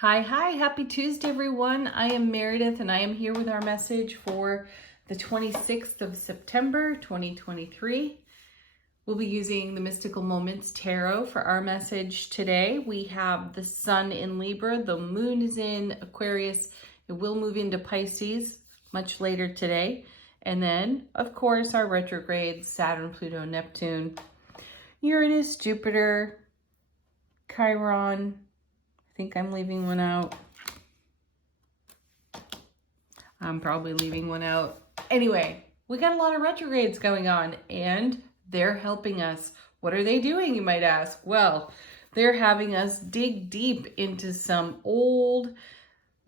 Hi, happy Tuesday, everyone. I am Meredith, and I am here with our message for the 26th of September, 2023. We'll be using the Mystical Moments Tarot for our message today. We have the Sun in Libra, the Moon is in Aquarius. It will move into Pisces much later today. And then, of course, our retrogrades, Saturn, Pluto, Neptune, Uranus, Jupiter, Chiron. I think I'm leaving one out. I'm probably leaving one out. Anyway, we got a lot of retrogrades going on and they're helping us. What are they doing, you might ask? Well, they're having us dig deep into some old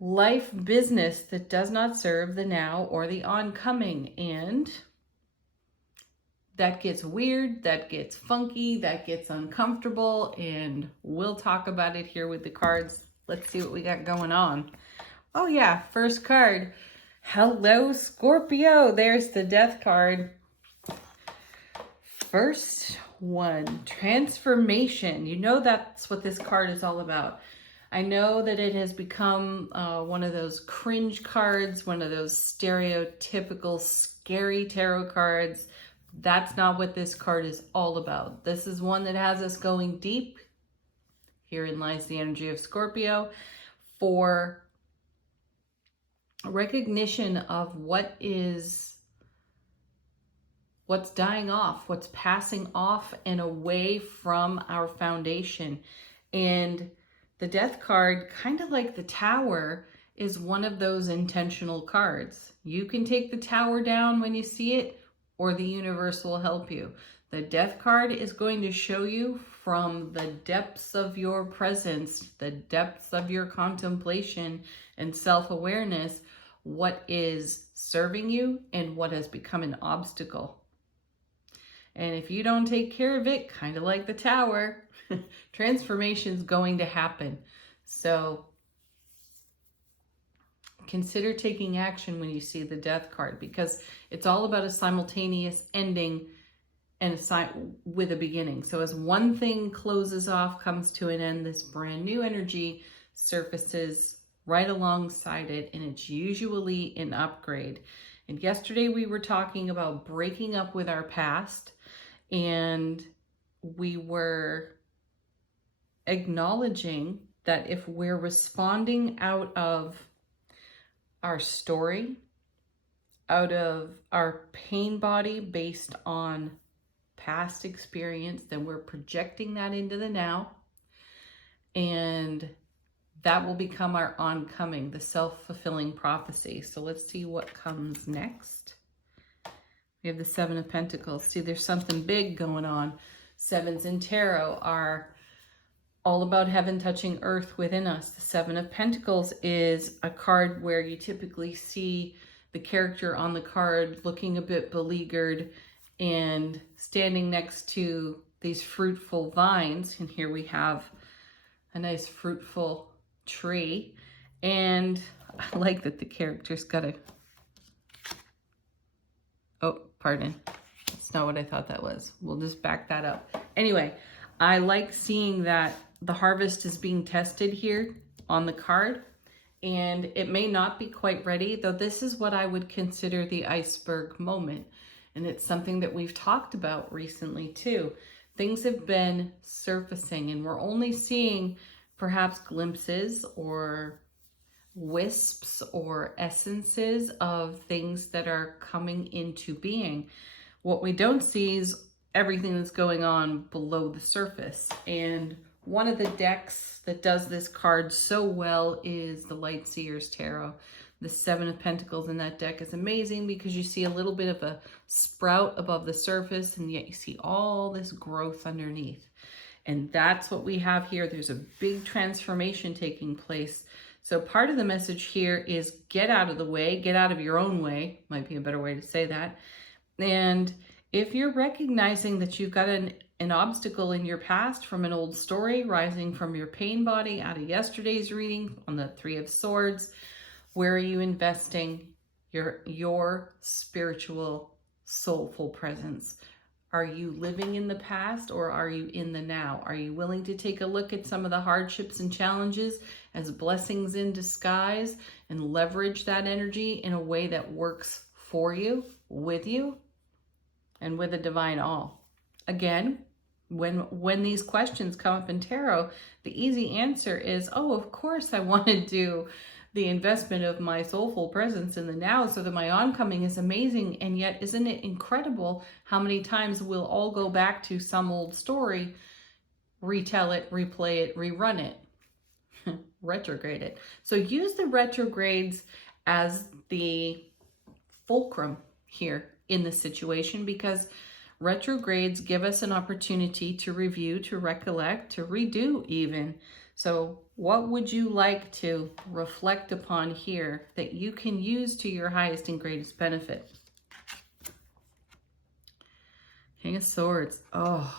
life business that does not serve the now or the oncoming. And that gets weird, that gets funky, that gets uncomfortable, and we'll talk about it here with the cards. Let's see what we got going on. Oh yeah, first card. Hello, Scorpio. There's the Death card. First one, transformation. You know that's what this card is all about. I know that it has become one of those cringe cards, one of those stereotypical scary tarot cards. That's not what this card is all about. This is one that has us going deep. Herein lies the energy of Scorpio for recognition of what's dying off, what's passing off and away from our foundation. And the Death card, kind of like the Tower, is one of those intentional cards. You can take the Tower down when you see it, or the universe will help you. The Death card is going to show you from the depths of your presence, the depths of your contemplation and self-awareness, what is serving you and what has become an obstacle. And if you don't take care of it, kind of like the Tower, transformation is going to happen. So consider taking action when you see the Death card, because it's all about a simultaneous ending and with a beginning. So as one thing closes off, comes to an end, this brand new energy surfaces right alongside it, and it's usually an upgrade. And yesterday we were talking about breaking up with our past, and we were acknowledging that if we're responding out of our story, out of our pain body based on past experience, then we're projecting that into the now, and that will become our oncoming, the self-fulfilling prophecy. So let's see what comes next. We have the Seven of Pentacles. See, there's something big going on. Sevens in tarot are all about heaven touching earth within us. The Seven of Pentacles is a card where you typically see the character on the card looking a bit beleaguered and standing next to these fruitful vines. And here we have a nice fruitful tree. And I like that the character's got a... Oh, pardon. That's not what I thought that was. We'll just back that up. Anyway, I like seeing that the harvest is being tested here on the card, and it may not be quite ready, though this is what I would consider the iceberg moment. And it's something that we've talked about recently too. Things have been surfacing, and we're only seeing perhaps glimpses or wisps or essences of things that are coming into being. What we don't see is everything that's going on below the surface. And one of the decks that does this card so well is the Light Seer's Tarot. The Seven of Pentacles in that deck is amazing because you see a little bit of a sprout above the surface, and yet you see all this growth underneath. And that's what we have here. There's a big transformation taking place. So part of the message here is get out of the way, get out of your own way, might be a better way to say that. And if you're recognizing that you've got an obstacle in your past from an old story, rising from your pain body out of yesterday's reading on the Three of Swords, where are you investing your spiritual, soulful presence? Are you living in the past or are you in the now? Are you willing to take a look at some of the hardships and challenges as blessings in disguise and leverage that energy in a way that works for you, with you, and with a divine all? Again, when these questions come up in tarot, the easy answer is, oh, of course I want to do the investment of my soulful presence in the now so that my oncoming is amazing. And yet, isn't it incredible how many times we'll all go back to some old story, retell it, replay it, rerun it, retrograde it. So use the retrogrades as the fulcrum here in the situation, because retrogrades give us an opportunity to review, to recollect, to redo even. So what would you like to reflect upon here that you can use to your highest and greatest benefit? King of Swords. Oh,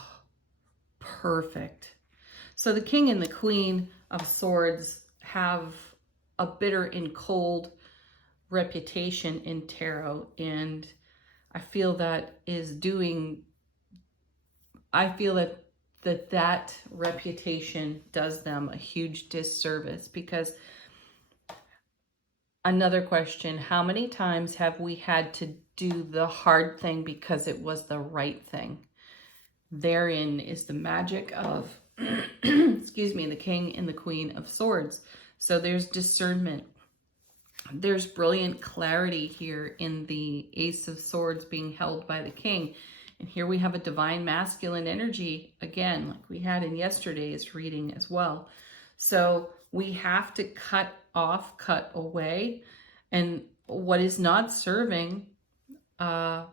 perfect. So the King and the Queen of Swords have a bitter and cold reputation in tarot, and I feel that that reputation does them a huge disservice, because another question, how many times have we had to do the hard thing because it was the right thing? Therein is the magic of, excuse me, the King and the Queen of Swords. So there's discernment. There's brilliant clarity here in the Ace of Swords being held by the King. And here we have a divine masculine energy, again, like we had in yesterday's reading as well. So we have to cut off, cut away, and what is not serving the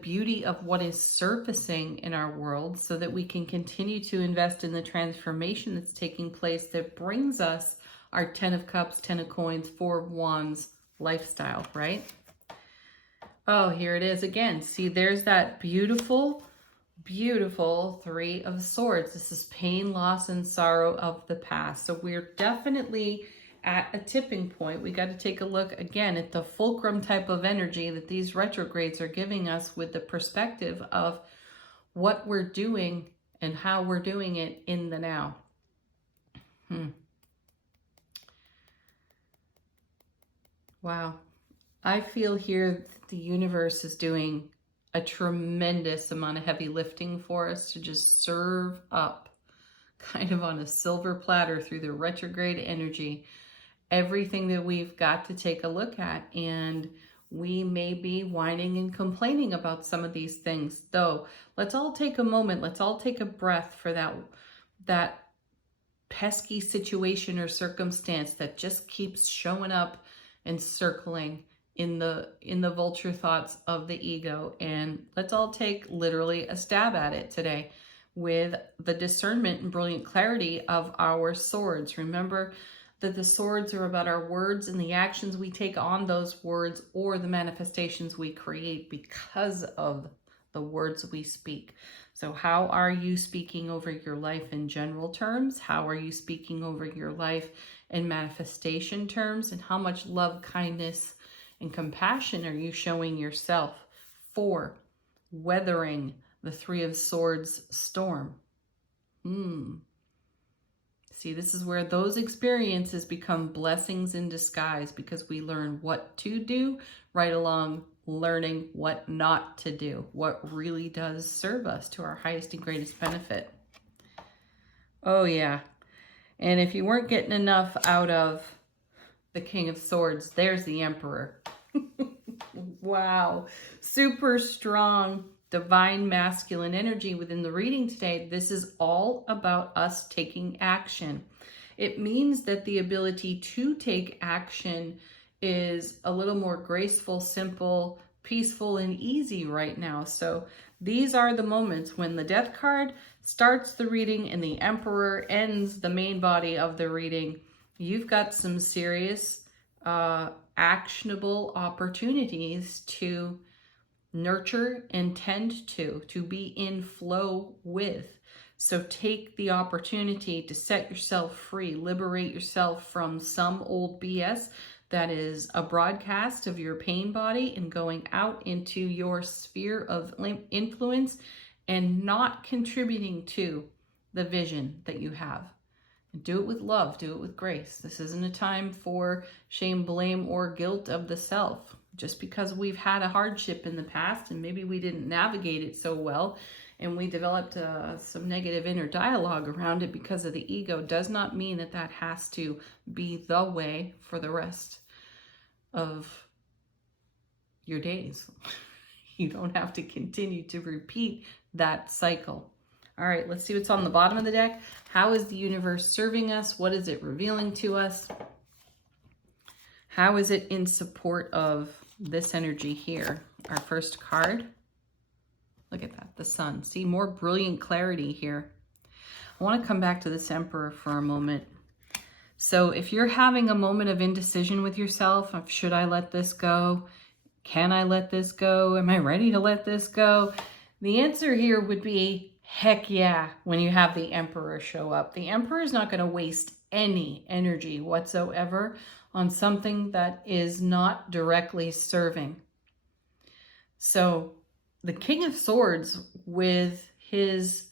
beauty of what is surfacing in our world, so that we can continue to invest in the transformation that's taking place that brings us our 10 of Cups, 10 of Coins, 4 of Wands lifestyle, right? Oh, here it is again. See, there's that beautiful, beautiful 3 of Swords. This is pain, loss, and sorrow of the past. So we're definitely at a tipping point. We got to take a look again at the fulcrum type of energy that these retrogrades are giving us, with the perspective of what we're doing and how we're doing it in the now. Wow. I feel here the universe is doing a tremendous amount of heavy lifting for us to just serve up, kind of on a silver platter through the retrograde energy, everything that we've got to take a look at. And we may be whining and complaining about some of these things, though. Let's all take a moment. Let's all take a breath for that pesky situation or circumstance that just keeps showing up and circling in the vulture thoughts of the ego. And let's all take literally a stab at it today with the discernment and brilliant clarity of our swords. Remember that the swords are about our words and the actions we take on those words, or the manifestations we create because of the words we speak. So how are you speaking over your life in general terms? How are you speaking over your life in manifestation terms? And how much love, kindness, and compassion are you showing yourself for weathering the 3 of Swords storm? See, this is where those experiences become blessings in disguise, because we learn what to do right along learning what not to do, what really does serve us to our highest and greatest benefit. Oh yeah. And if you weren't getting enough out of the King of Swords, there's the Emperor. Wow. Super strong, divine masculine energy within the reading today. This is all about us taking action. It means that the ability to take action is a little more graceful, simple, peaceful, and easy right now. So these are the moments when the Death card starts the reading and the Emperor ends the main body of the reading. You've got some serious actionable opportunities to nurture and tend to be in flow with. So take the opportunity to set yourself free, liberate yourself from some old BS that is a broadcast of your pain body and going out into your sphere of influence and not contributing to the vision that you have. Do it with love, do it with grace. This isn't a time for shame, blame, or guilt of the self. Just because we've had a hardship in the past and maybe we didn't navigate it so well and we developed some negative inner dialogue around it because of the ego does not mean that that has to be the way for the rest of your days. You don't have to continue to repeat that cycle. All right, let's see what's on the bottom of the deck. How is the universe serving us? What is it revealing to us? How is it in support of this energy here? Our first card. Look at that, the sun. See, more brilliant clarity here. I want to come back to this Emperor for a moment. So if you're having a moment of indecision with yourself, of should I let this go? Can I let this go? Am I ready to let this go? The answer here would be heck yeah, when you have the Emperor show up. The Emperor is not going to waste any energy whatsoever on something that is not directly serving. So the King of Swords, with his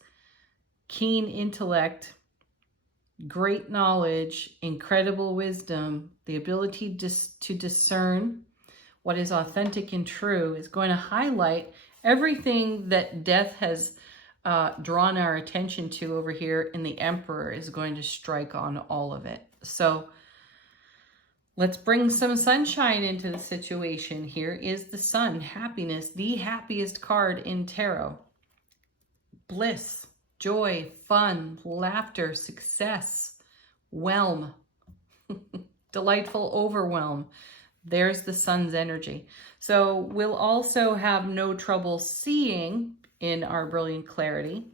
keen intellect, great knowledge, incredible wisdom, the ability to discern what is authentic and true, is going to highlight everything that death has drawn our attention to over here, and the Emperor is going to strike on all of it. So let's bring some sunshine into the situation. Here is the sun, happiness, the happiest card in tarot. Bliss, joy, fun, laughter, success, whelm, delightful overwhelm. There's the sun's energy. So we'll also have no trouble seeing in our brilliant clarity.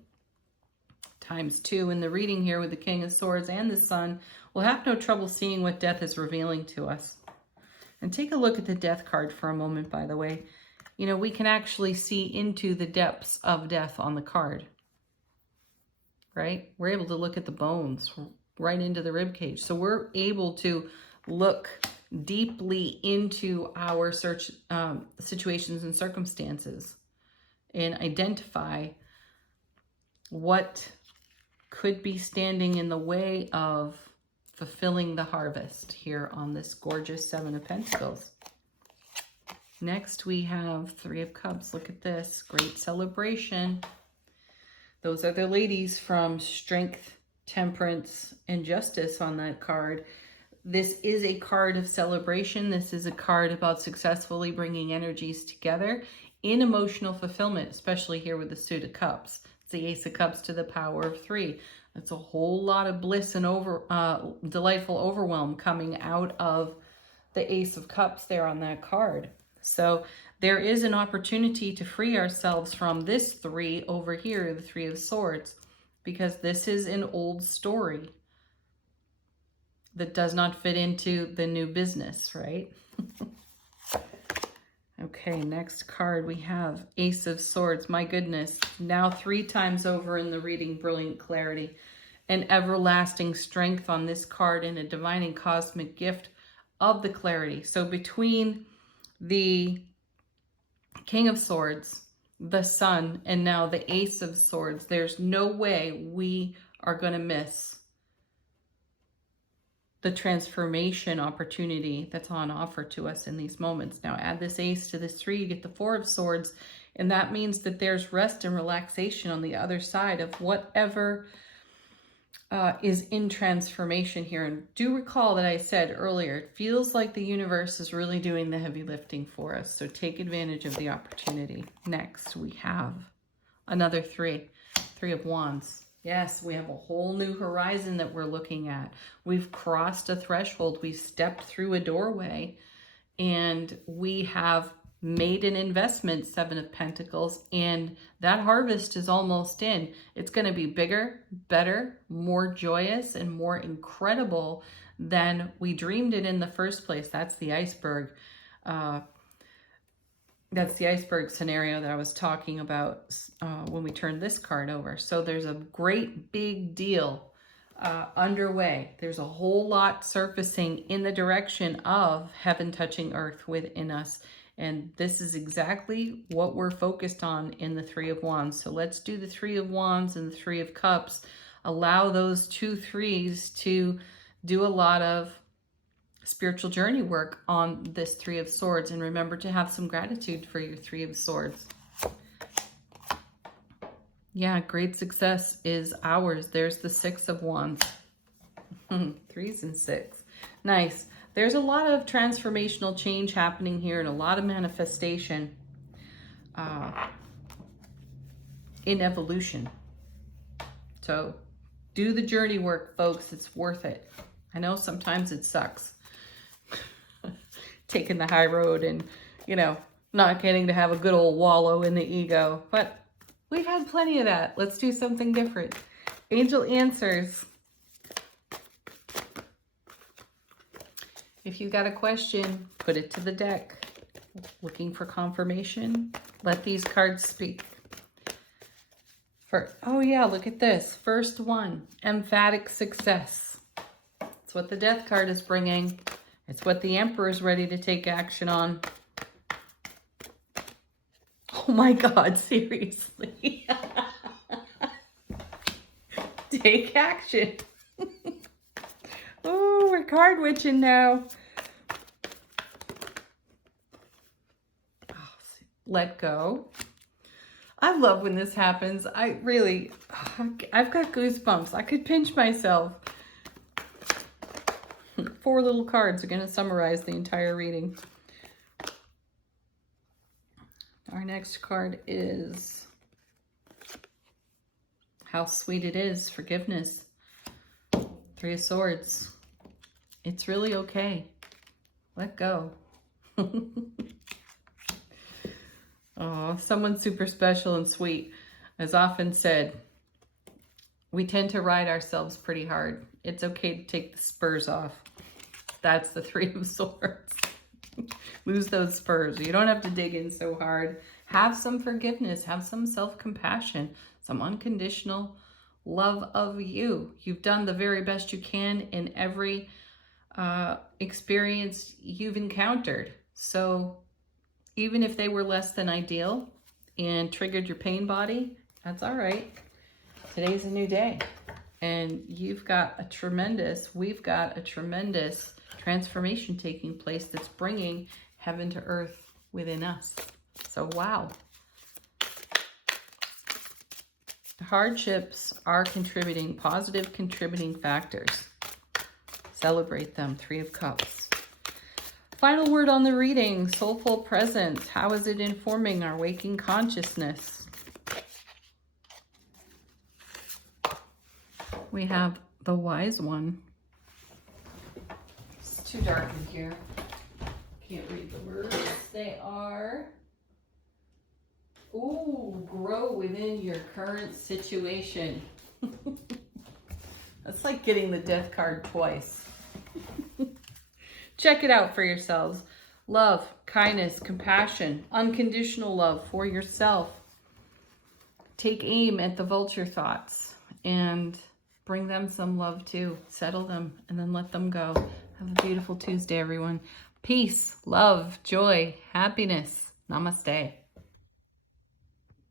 ×2 in the reading here with the King of Swords and the sun. We'll have no trouble seeing what death is revealing to us. And take a look at the death card for a moment, by the way. You know, we can actually see into the depths of death on the card. Right? We're able to look at the bones right into the rib cage. So we're able to look deeply into our situations and circumstances and identify what could be standing in the way of fulfilling the harvest here on this gorgeous Seven of Pentacles. Next, we have Three of Cups. Look at this. Great celebration. Those are the ladies from Strength, Temperance, and Justice on that card. This is a card of celebration. This is a card about successfully bringing energies together in emotional fulfillment, especially here with the Suit of Cups. It's the Ace of Cups to the power of 3. That's a whole lot of bliss and delightful overwhelm coming out of the Ace of Cups there on that card. So there is an opportunity to free ourselves from this 3 over here, the Three of Swords, because this is an old story that does not fit into the new business, right? Okay, next card we have Ace of Swords. My goodness, now 3 times over in the reading, brilliant clarity and everlasting strength on this card, and a divine and cosmic gift of the clarity. So between the King of Swords, the Sun, and now the Ace of Swords, there's no way we are going to miss the transformation opportunity that's on offer to us in these moments. Now add this Ace to this 3, you get the Four of Swords, and that means that there's rest and relaxation on the other side of whatever is in transformation here. And do recall that I said earlier, it feels like the universe is really doing the heavy lifting for us, so take advantage of the opportunity. Next, we have another 3 of Wands. Yes, we have a whole new horizon that we're looking at. We've crossed a threshold. We've stepped through a doorway, and we have made an investment, 7 of Pentacles, and that harvest is almost in. It's going to be bigger, better, more joyous, and more incredible than we dreamed it in the first place. That's the iceberg. That's the iceberg scenario that I was talking about when we turned this card over. So there's a great big deal underway. There's a whole lot surfacing in the direction of heaven touching earth within us. And this is exactly what we're focused on in the Three of Wands. So let's do the Three of Wands and the Three of Cups. Allow those 2 threes to do a lot of spiritual journey work on this Three of Swords. And remember to have some gratitude for your Three of Swords. Yeah, great success is ours. There's the Six of Wands. 3s and 6. Nice. There's a lot of transformational change happening here and a lot of manifestation in evolution. So do the journey work, folks. It's worth it. I know sometimes it sucks. Taking the high road and, you know, not getting to have a good old wallow in the ego. But we've had plenty of that. Let's do something different. Angel answers. If you got a question, put it to the deck. Looking for confirmation? Let these cards speak. Oh yeah, look at this. First one, emphatic success. It's what the Death card is bringing. It's what the Emperor is ready to take action on. Oh my God, seriously. Take action. Oh, we're card witching now. Oh, let go. I love when this happens. I've got goosebumps. I could pinch myself. 4 little cards are going to summarize the entire reading. Our next card is How Sweet It Is, Forgiveness. 3 of Swords. It's really okay. Let go. Oh, someone super special and sweet. As often said, we tend to ride ourselves pretty hard. It's okay to take the spurs off. That's the 3 of Swords. Lose those spurs. You don't have to dig in so hard. Have some forgiveness. Have some self-compassion. Some unconditional love of you. You've done the very best you can in every experience you've encountered. So even if they were less than ideal and triggered your pain body, that's all right. Today's a new day. And we've got a tremendous transformation taking place that's bringing heaven to earth within us. So wow. Hardships are contributing, positive contributing factors. Celebrate them. 3 of Cups. Final word on the reading, soulful presence. How is it informing our waking consciousness? We have the Wise One. It's too dark in here. Can't read the words. They are, grow within your current situation. That's like getting the Death card twice. Check it out for yourselves. Love, kindness, compassion, unconditional love for yourself. Take aim at the vulture thoughts and bring them some love too. Settle them and then let them go. Have a beautiful Tuesday, everyone. Peace, love, joy, happiness. Namaste.